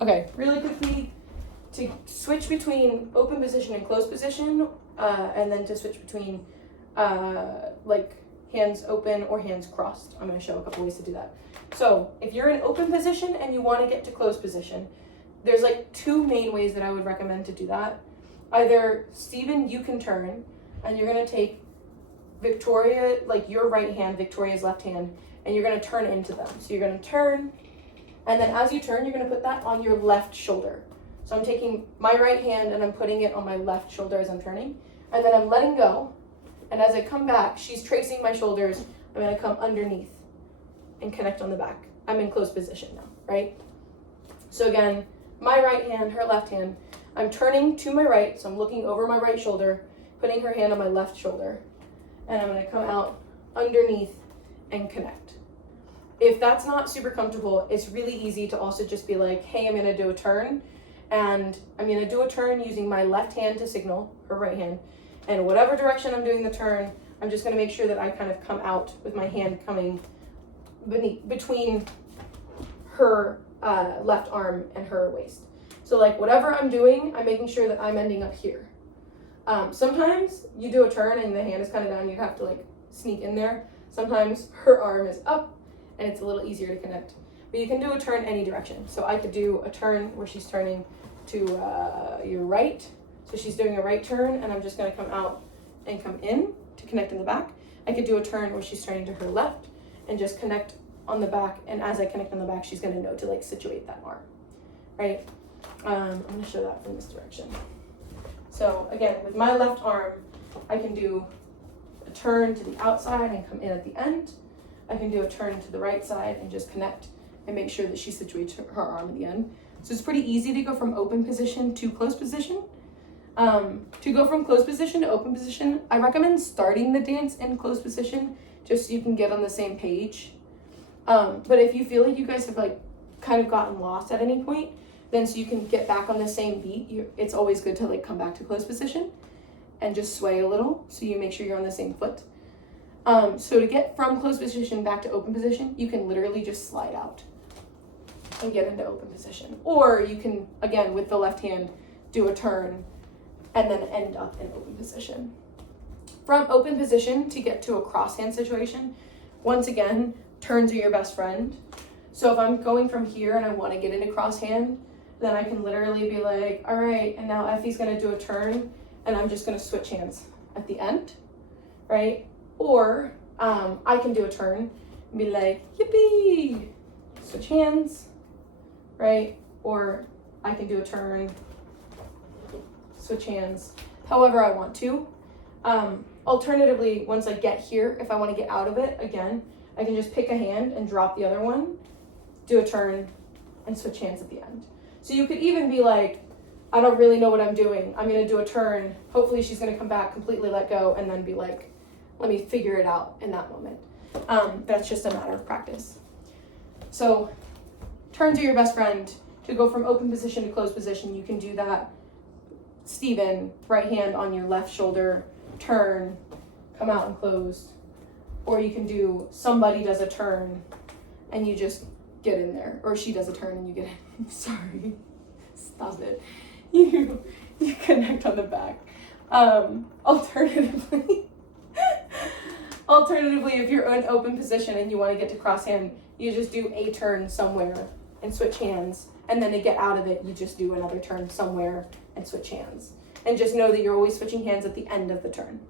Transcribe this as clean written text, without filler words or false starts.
Okay, really quickly, to switch between open position and closed position, and then to switch between like hands open or hands crossed. I'm going to show a couple ways to do that. So if you're in open position and you want to get to closed position, there's like two main ways that I would recommend to do that. Either, Stephen, you can turn, and you're going to take Victoria, like your right hand, Victoria's left hand, and you're going to turn into them. So you're going to turn, and then as you turn, you're going to put that on your left shoulder. So I'm taking my right hand and I'm putting it on my left shoulder as I'm turning, and then I'm letting go, and as I come back, she's tracing my shoulders. I'm going to come underneath and connect on the back. I'm in closed position now, right? So again, my right hand, her left hand, I'm turning to my right, so I'm looking over my right shoulder, putting her hand on my left shoulder, and I'm going to come out underneath and connect. If that's not super comfortable, it's really easy to also just be like, hey, I'm going to do a turn, and I'm going to do a turn using my left hand to signal her right hand, and whatever direction I'm doing the turn, I'm just going to make sure that I kind of come out with my hand coming between her left arm and her waist. So like whatever I'm doing, I'm making sure that I'm ending up here. Sometimes you do a turn and the hand is kind of down, you have to like sneak in there. Sometimes her arm is up and it's a little easier to connect. But you can do a turn any direction. So I could do a turn where she's turning to your right. So she's doing a right turn and I'm just gonna come out and come in to connect in the back. I could do a turn where she's turning to her left and just connect on the back, and as I connect on the back, she's gonna know to like situate that arm, right? I'm gonna show that from this direction. So again, with my left arm, I can do a turn to the outside and come in at the end. I can do a turn to the right side and just connect and make sure that she situates her arm at the end. So it's pretty easy to go from open position to closed position. To go from closed position to open position, I recommend starting the dance in closed position just so you can get on the same page. But if you feel like you guys have like kind of gotten lost at any point, then so you can get back on the same beat, it's always good to like come back to closed position and just sway a little so you make sure you're on the same foot. So to get from closed position back to open position, you can literally just slide out and get into open position. Or you can, again, with the left hand, do a turn and then end up in open position. From open position to get to a cross hand situation, once again, turns are your best friend. So if I'm going from here and I want to get into cross hand, then I can literally be like, all right, and now Effie's going to do a turn and I'm just going to switch hands at the end, right? Or I can do a turn and be like, yippee, switch hands, right? Or I can do a turn, switch hands, however I want to. Alternatively, once I get here, if I want to get out of it, again, I can just pick a hand and drop the other one, do a turn, and switch hands at the end. So you could even be like, I don't really know what I'm doing. I'm going to do a turn. Hopefully she's going to come back, completely let go, and then be like, let me figure it out in that moment. That's just a matter of practice. So turns are your best friend. To go from open position to closed position, you can do that. Stephen, right hand on your left shoulder, turn, come out and close. Or you can do somebody does a turn and you just get in there. Or she does a turn and you get in. Sorry. Stop it. You connect on the back. Alternatively, if you're in open position and you want to get to cross hand, you just do a turn somewhere and switch hands. And then to get out of it, you just do another turn somewhere and switch hands. And just know that you're always switching hands at the end of the turn.